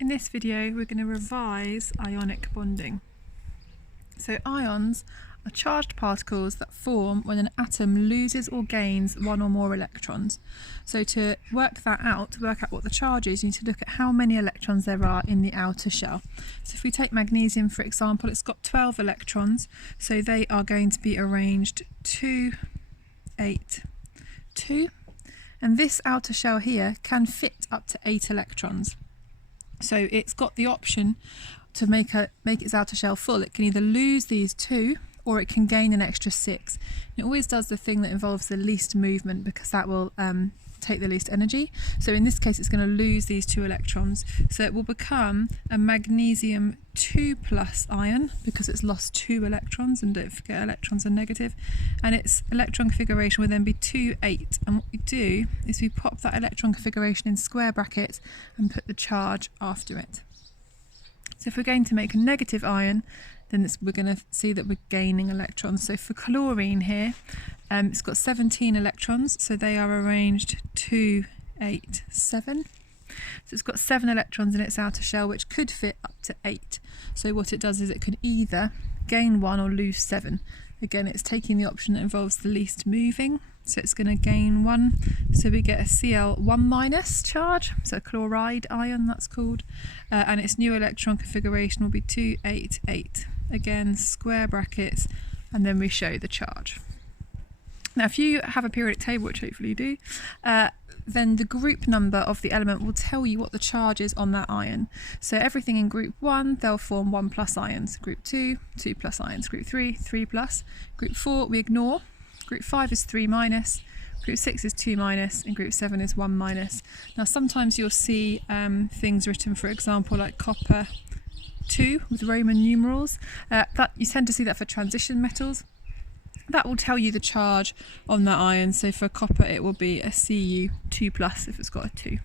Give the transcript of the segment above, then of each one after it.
In this video we're going to revise ionic bonding. So ions are charged particles that form when an atom loses or gains one or more electrons. So to work out what the charge is, you need to look at how many electrons there are in the outer shell. So if we take magnesium for example, it's got 12 electrons, so they are going to be arranged 2, 8, 2, and this outer shell here can fit up to 8 electrons. So it's got the option to make its outer shell full. It can either lose these 2 or it can gain an extra 6. It always does the thing that involves the least movement because that will take the least energy. So in this case it's going to lose these 2 electrons. So it will become a magnesium 2+ ion because it's lost 2 electrons, and don't forget electrons are negative, and its electron configuration will then be 2, 8, and what we do is we pop that electron configuration in square brackets and put the charge after it. So if we're going to make a negative ion, then we're going to see that we're gaining electrons. So for chlorine here, it's got 17 electrons, so they are arranged 2, 8, 7. So it's got 7 electrons in its outer shell, which could fit up to 8. So what it does is it could either gain 1 or lose 7. Again, it's taking the option that involves the least moving, so it's going to gain 1. So we get a Cl1- charge, so a chloride ion that's called, and its new electron configuration will be 2, 8, 8. Again, square brackets, and then we show the charge. Now if you have a periodic table, which hopefully you do, then the group number of the element will tell you what the charge is on that ion. So everything in group 1, they'll form 1+ ions. Group 2, 2+ ions. Group 3, 3+. Group 4 we ignore. Group 5 is 3-. Group 6 is 2-, and group 7 is 1-. Now sometimes you'll see things written, for example, like copper 2 with Roman numerals. That you tend to see that for transition metals. That will tell you the charge on that ion. So for copper it will be a Cu2+ if it's got a 2.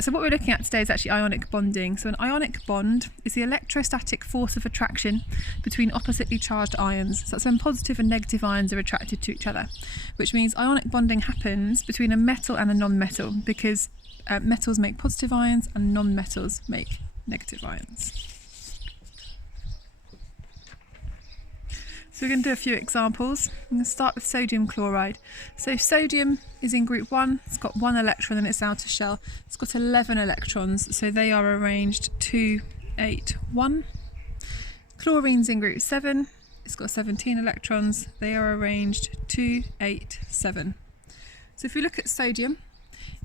So what we're looking at today is actually ionic bonding. So an ionic bond is the electrostatic force of attraction between oppositely charged ions. So that's when positive and negative ions are attracted to each other, which means ionic bonding happens between a metal and a non-metal because metals make positive ions and non-metals make negative ions. So we're going to do a few examples. I'm going to start with sodium chloride. So sodium is in group 1, it's got 1 electron in its outer shell. It's got 11 electrons, so they are arranged 2, 8, 1. Chlorine's in group 7, it's got 17 electrons. They are arranged 2, 8, 7. So if we look at sodium,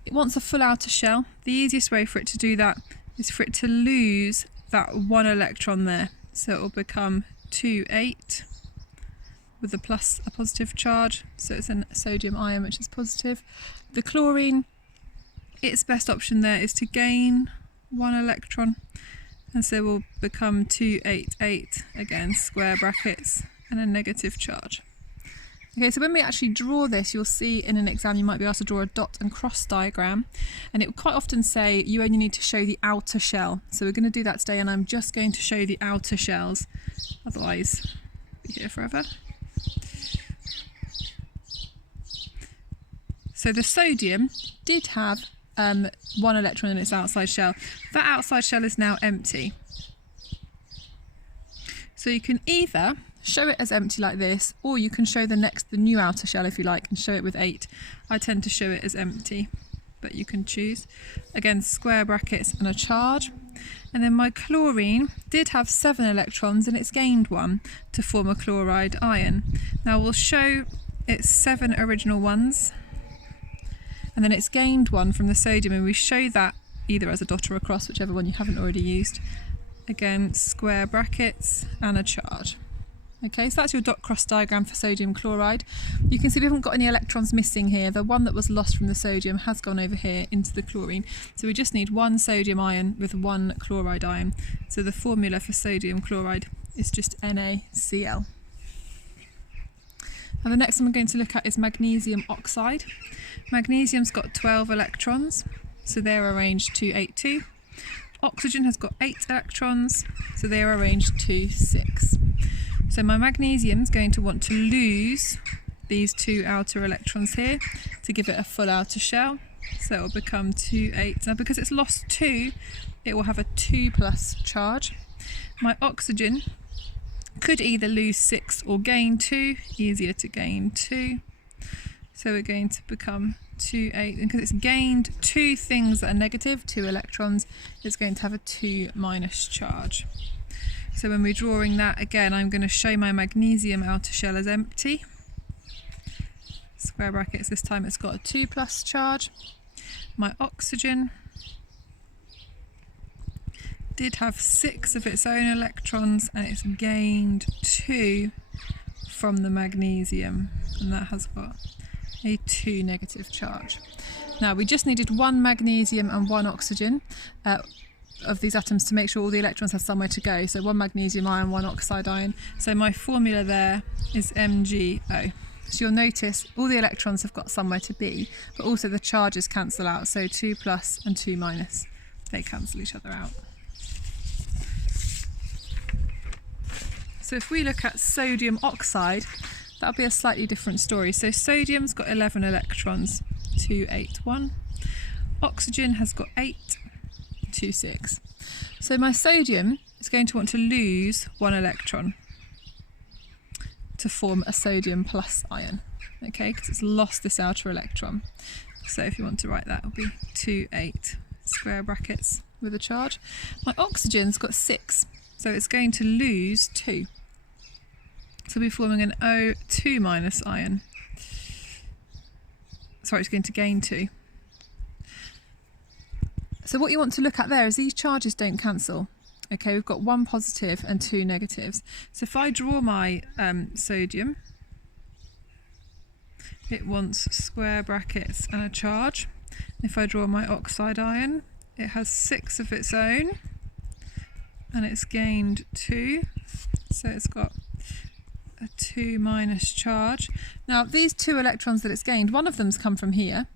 it wants a full outer shell. The easiest way for it to do that is for it to lose that 1 electron there. So it will become 2, 8. With a positive charge, so it's a sodium ion which is positive. The chlorine, its best option there is to gain 1 electron, and so will become 2, 8, 8, again square brackets, and a negative charge. Okay, so when we actually draw this, you'll see in an exam you might be asked to draw a dot and cross diagram, and it will quite often say you only need to show the outer shell. So we're going to do that today, and I'm just going to show the outer shells, otherwise I'll be here forever. So the sodium did have 1 electron in its outside shell. That outside shell is now empty. So you can either show it as empty like this, or you can show the new outer shell if you like and show it with 8. I tend to show it as empty, but you can choose. Again, square brackets and a charge. And then my chlorine did have 7 electrons and it's gained 1 to form a chloride ion. Now we'll show its 7 original ones, and then it's gained 1 from the sodium, and we show that either as a dot or a cross, whichever one you haven't already used. Again, square brackets and a charge. Okay, so that's your dot cross diagram for sodium chloride. You can see we haven't got any electrons missing here. The one that was lost from the sodium has gone over here into the chlorine. So we just need 1 sodium ion with 1 chloride ion. So the formula for sodium chloride is just NaCl. Now the next one we're going to look at is magnesium oxide. Magnesium's got 12 electrons, so they're arranged 2, 8, 2. Oxygen has got 8 electrons, so they're arranged 2, 6. So my magnesium's going to want to lose these 2 outer electrons here to give it a full outer shell. So it will become 2, 8. Now because it's lost 2, it will have a 2 plus charge. My oxygen could either lose 6 or gain 2, easier to gain 2. So we're going to become 2, 8, and because it's gained 2 things that are negative, 2 electrons, it's going to have a 2 minus charge. So when we're drawing that again, I'm going to show my magnesium outer shell as empty. Square brackets, this time it's got a 2 plus charge. My oxygen did have 6 of its own electrons and it's gained 2 from the magnesium, and that has got a 2 negative charge. Now we just needed 1 magnesium and 1 oxygen of these atoms to make sure all the electrons have somewhere to go. So 1 magnesium ion, 1 oxide ion. So my formula there is MgO. So you'll notice all the electrons have got somewhere to be, but also the charges cancel out. So 2 plus and 2 minus, they cancel each other out. So if we look at sodium oxide, that'll be a slightly different story. So sodium's got 11 electrons, 2, 8, 1. Oxygen has got 8, 2, 6. So my sodium is going to want to lose 1 electron to form a sodium plus ion, okay, because it's lost this outer electron. So if you want to write that, it'll be 2, 8, square brackets with a charge. My oxygen's got 6, so it's going to lose 2. So we'll be forming an O2 minus ion. Sorry, it's going to gain 2. So what you want to look at there is these charges don't cancel. Okay, we've got 1 positive and 2 negatives. So if I draw my sodium, it wants square brackets and a charge. If I draw my oxide ion, it has 6 of its own and it's gained 2. So it's got a 2 minus charge. Now these 2 electrons that it's gained, one of them's come from here,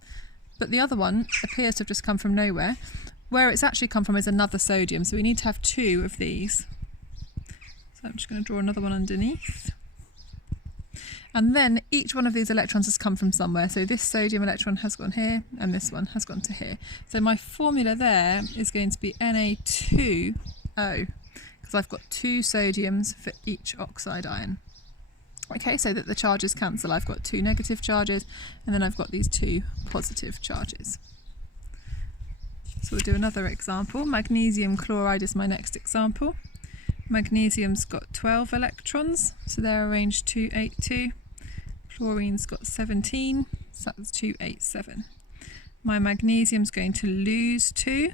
but the other one appears to have just come from nowhere. Where it's actually come from is another sodium, so we need to have 2 of these. So I'm just going to draw another one underneath. And then each one of these electrons has come from somewhere. So this sodium electron has gone here, and this one has gone to here. So my formula there is going to be Na2O, because I've got 2 sodiums for each oxide ion. Okay, so that the charges cancel. I've got 2 negative charges, and then I've got these 2 positive charges. So we'll do another example. Magnesium chloride is my next example. Magnesium's got 12 electrons, so they're arranged 2, 8, 2. Chlorine's got 17, so that's 2, 8, 7. My magnesium's going to lose 2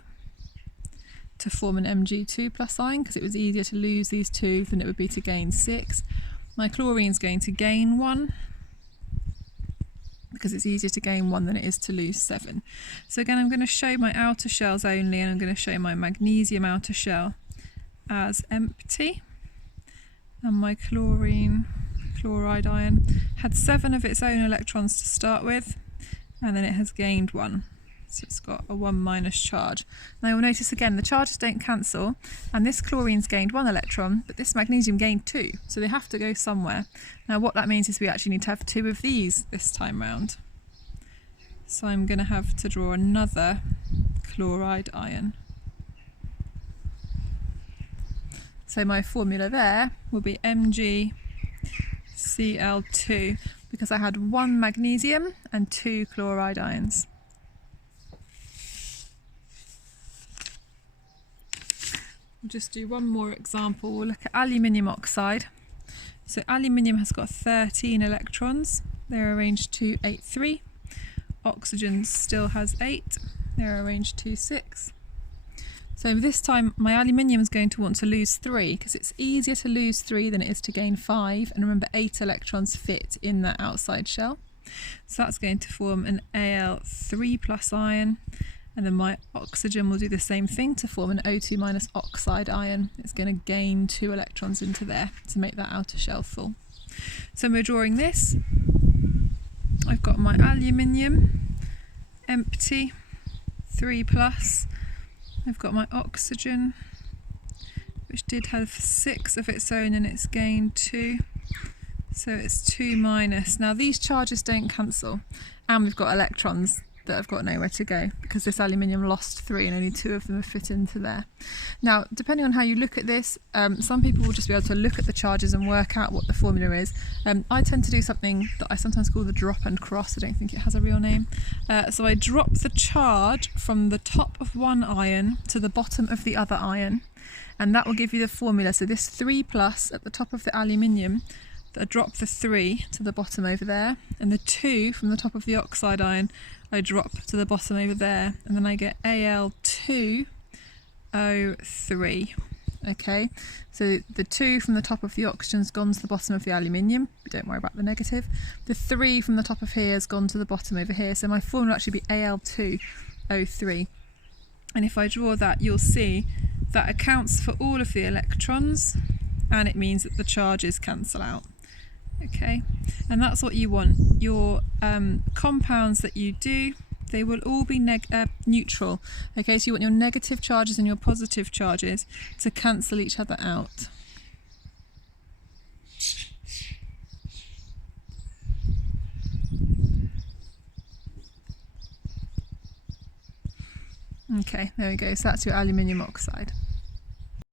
to form an Mg2 plus ion, because it was easier to lose these 2 than it would be to gain 6. My chlorine's going to gain 1, because it's easier to gain 1 than it is to lose 7. So again, I'm going to show my outer shells only, and I'm going to show my magnesium outer shell as empty. And my chloride ion had 7 of its own electrons to start with, and then it has gained 1. So it's got a 1 minus charge. Now you'll notice again the charges don't cancel, and this chlorine's gained 1 electron, but this magnesium gained 2, so they have to go somewhere. Now what that means is we actually need to have 2 of these this time round. So I'm going to have to draw another chloride ion. So my formula there will be MgCl2, because I had 1 magnesium and 2 chloride ions. We'll just do one more example. We'll look at aluminium oxide. So aluminium has got 13 electrons. They're arranged 2, 8, 3. Oxygen still has 8. They're arranged 2, 6. So this time my aluminium is going to want to lose 3, because it's easier to lose 3 than it is to gain 5. And remember, 8 electrons fit in that outside shell. So that's going to form an Al3 plus ion. And then my oxygen will do the same thing to form an O2 minus oxide ion. It's going to gain 2 electrons into there to make that outer shell full. So we're drawing this. I've got my aluminium empty, 3 plus. I've got my oxygen, which did have 6 of its own and it's gained 2. So it's 2 minus. Now these charges don't cancel, and we've got electrons that have got nowhere to go, because this aluminium lost 3 and only 2 of them have fit into there. Now, depending on how you look at this, some people will just be able to look at the charges and work out what the formula is. I tend to do something that I sometimes call the drop and cross. I don't think it has a real name. So I drop the charge from the top of one ion to the bottom of the other ion, and that will give you the formula. So this 3 plus at the top of the aluminium, I drop the 3 to the bottom over there, and the 2 from the top of the oxide ion I drop to the bottom over there, and then I get Al2O3. Okay, so the 2 from the top of the oxygen's gone to the bottom of the aluminium, but don't worry about the negative. The 3 from the top of here has gone to the bottom over here, so my formula will actually be Al2O3. And if I draw that, you'll see that accounts for all of the electrons, and it means that the charges cancel out. Okay, and that's what you want. Your compounds that you do, they will all be neutral. Okay, so you want your negative charges and your positive charges to cancel each other out. Okay, there we go. So that's your aluminium oxide.